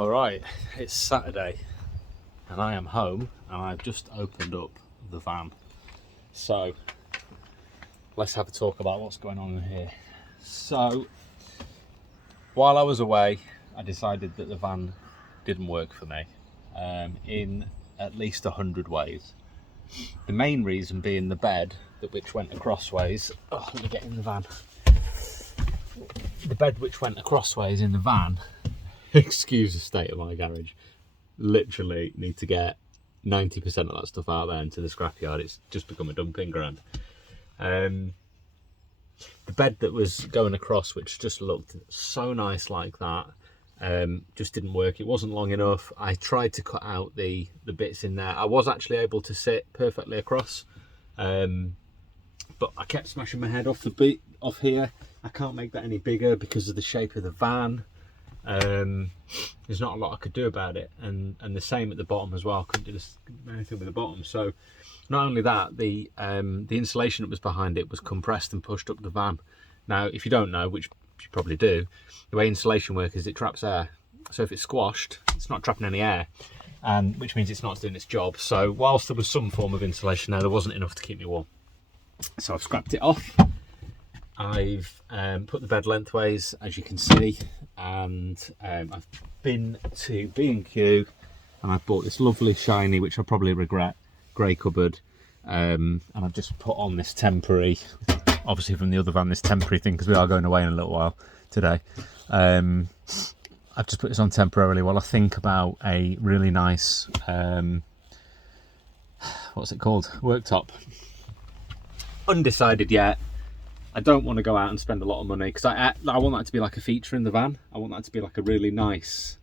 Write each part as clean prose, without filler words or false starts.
Alright, it's Saturday and I am home and I've just opened up the van. So let's have a talk about what's going on in here. So while I was away, I decided that the van didn't work for me in at least 100 ways. The main reason being the bed which went acrossways. Oh, let me get in the van. The bed which went acrossways in the van. Excuse the state of my garage. Literally need to get 90% of that stuff out there into the scrapyard. It's just become a dumping ground. The bed that was going across, which just looked so nice like that, just didn't work. It wasn't long enough. I tried to cut out the bits in there. I was actually able to sit perfectly across, but I kept smashing my head off here. I can't make that any bigger because of the shape of the van. There's not a lot I could do about it, and the same at the bottom as well. I couldn't do anything with the bottom. So not only that, the insulation that was behind it was compressed and pushed up the van. Now, if you don't know, which you probably do, the way insulation works is it traps air. So if it's squashed, it's not trapping any air, which means it's not doing its job. So whilst there was some form of insulation there wasn't enough to keep me warm. So I've scrapped it off. I've put the bed lengthways, as you can see, and I've been to B&Q and I've bought this lovely shiny, which I'll probably regret, grey cupboard, and I've just put on this temporary, obviously from the other van, this temporary thing, because we are going away in a little while today. I've just put this on temporarily while I think about a really nice, what's it called, worktop. Undecided yet. I don't want to go out and spend a lot of money because I want that to be like a feature in the van. I want that to be like a really nice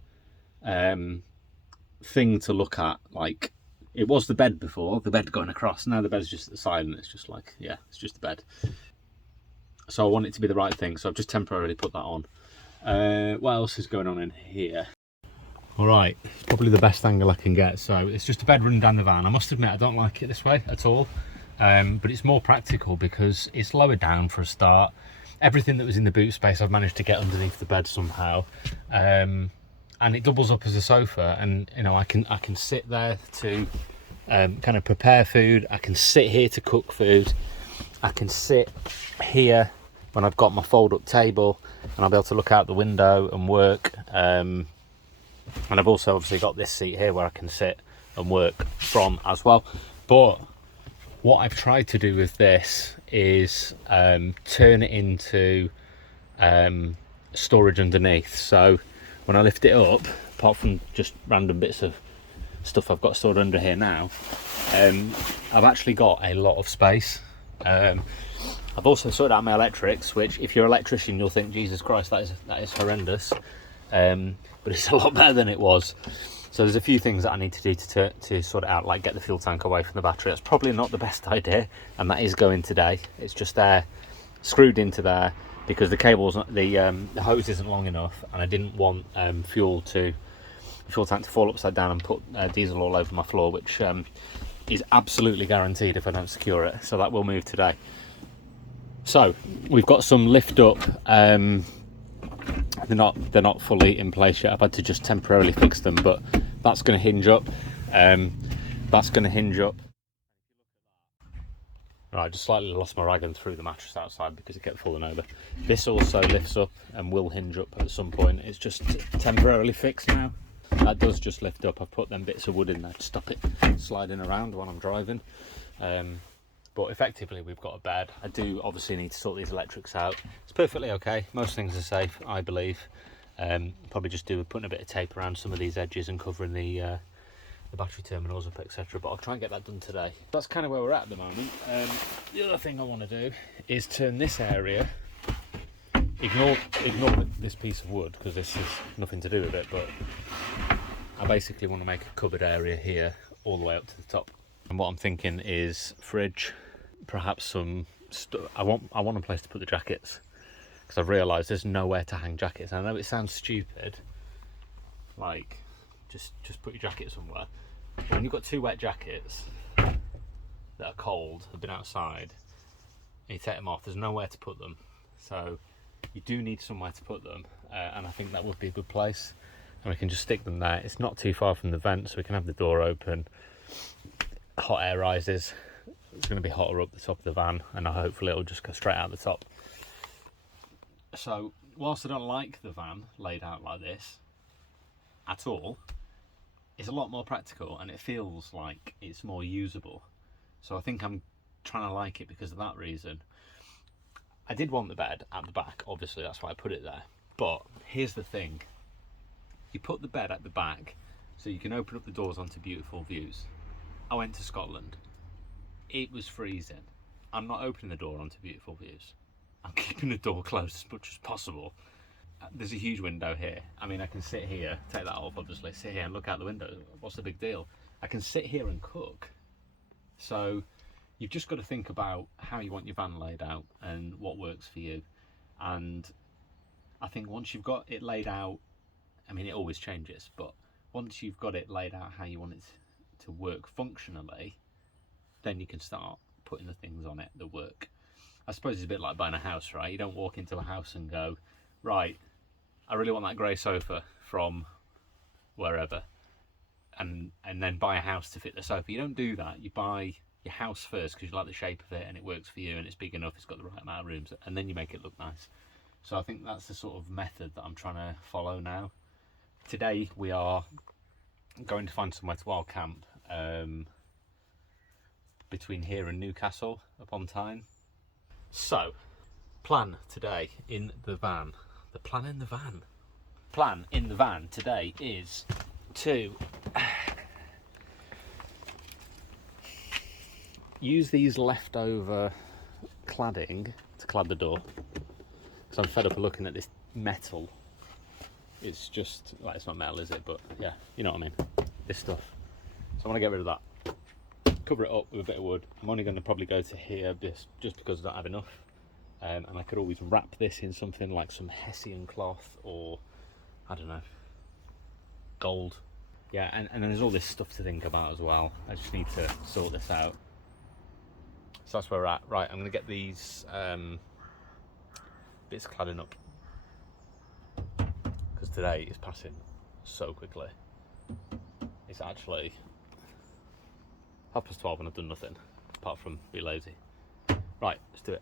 thing to look at. Like, it was the bed before, the bed going across. Now the bed's just at the side and it's just like, yeah, it's just the bed. So I want it to be the right thing. So I've just temporarily put that on. What else is going on in here? All right, it's probably the best angle I can get. So it's just a bed running down the van. I must admit, I don't like it this way at all. But it's more practical because it's lower down for a start. Everything that was in the boot space I've managed to get underneath the bed somehow, and it doubles up as a sofa. And you know, I can sit there to kind of prepare food. I can sit here to cook food. I can sit here when I've got my fold-up table, and I'll be able to look out the window and work. And I've also obviously got this seat here where I can sit and work from as well. But what I've tried to do with this is turn it into storage underneath. So when I lift it up, apart from just random bits of stuff I've got stored under here now, I've actually got a lot of space. I've also sorted out my electrics, which if you're an electrician you'll think, Jesus Christ, that is horrendous, but it's a lot better than it was. So there's a few things that I need to do to sort it out, like get the fuel tank away from the battery. That's probably not the best idea, and that is going today. It's just there, screwed into there, because the the hose isn't long enough, and I didn't want fuel tank to fall upside down and put diesel all over my floor, which is absolutely guaranteed if I don't secure it. So that will move today. So we've got some lift up. They're not fully in place yet. I've had to just temporarily fix them, but that's going to hinge up. That's going to hinge up. Right, I just slightly lost my rag and threw the mattress outside because it kept falling over. This also lifts up and will hinge up at some point. It's just temporarily fixed now. That does just lift up. I've put them bits of wood in there to stop it sliding around while I'm driving. But effectively we've got a bed. I do obviously need to sort these electrics out. It's perfectly okay. Most things are safe, I believe. Probably just do with putting a bit of tape around some of these edges and covering the battery terminals up, etc. But I'll try and get that done today. That's kind of where we're at the moment. The other thing I want to do is turn this area, ignore this piece of wood because this has nothing to do with it, but I basically want to make a cupboard area here all the way up to the top. And what I'm thinking is fridge, perhaps some I want a place to put the jackets, because I've realised there's nowhere to hang jackets. I know it sounds stupid, like just put your jacket somewhere. When you've got two wet jackets that are cold, have been outside, and you take them off, there's nowhere to put them. So you do need somewhere to put them, and I think that would be a good place. and we can just stick them there. It's not too far from the vent, so we can have the door open. Hot air rises. It's going to be hotter up the top of the van, and hopefully it'll just go straight out the top. So whilst I don't like the van laid out like this at all, it's a lot more practical and it feels like it's more usable. So I think I'm trying to like it because of that reason. I did want the bed at the back, obviously, that's why I put it there. But here's the thing. You put the bed at the back so you can open up the doors onto beautiful views. I went to Scotland. It was freezing. I'm not opening the door onto beautiful views. I'm keeping the door closed as much as possible. There's a huge window here. I mean, I can sit here, take that off obviously, sit here and look out the window. What's the big deal? I can sit here and cook. So you've just got to think about how you want your van laid out and what works for you. And I think once you've got it laid out, I mean, it always changes, but once you've got it laid out how you want it to work functionally, then you can start putting the things on it that work. I suppose it's a bit like buying a house, right? You don't walk into a house and go, right, I really want that grey sofa from wherever, and then buy a house to fit the sofa. You don't do that. You buy your house first because you like the shape of it and it works for you and it's big enough, it's got the right amount of rooms, and then you make it look nice. So I think that's the sort of method that I'm trying to follow now. Today we are going to find somewhere to wild camp between here and Newcastle upon Tyne. So, plan today in the van. The plan in the van. Plan in the van today is to use these leftover cladding to clad the door. Because I'm fed up of looking at this metal. It's just, well, it's not metal, is it? But yeah, you know what I mean. This stuff. So I want to get rid of that. Cover it up with a bit of wood. I'm only going to probably go to here just because I don't have enough. And I could always wrap this in something like some Hessian cloth or, I don't know, gold. Yeah, and then there's all this stuff to think about as well. I just need to sort this out. So that's where we're at. Right, I'm going to get these bits cladding up. Because today is passing so quickly. It's actually 12:30 and I've done nothing apart from be lazy. Right, let's do it.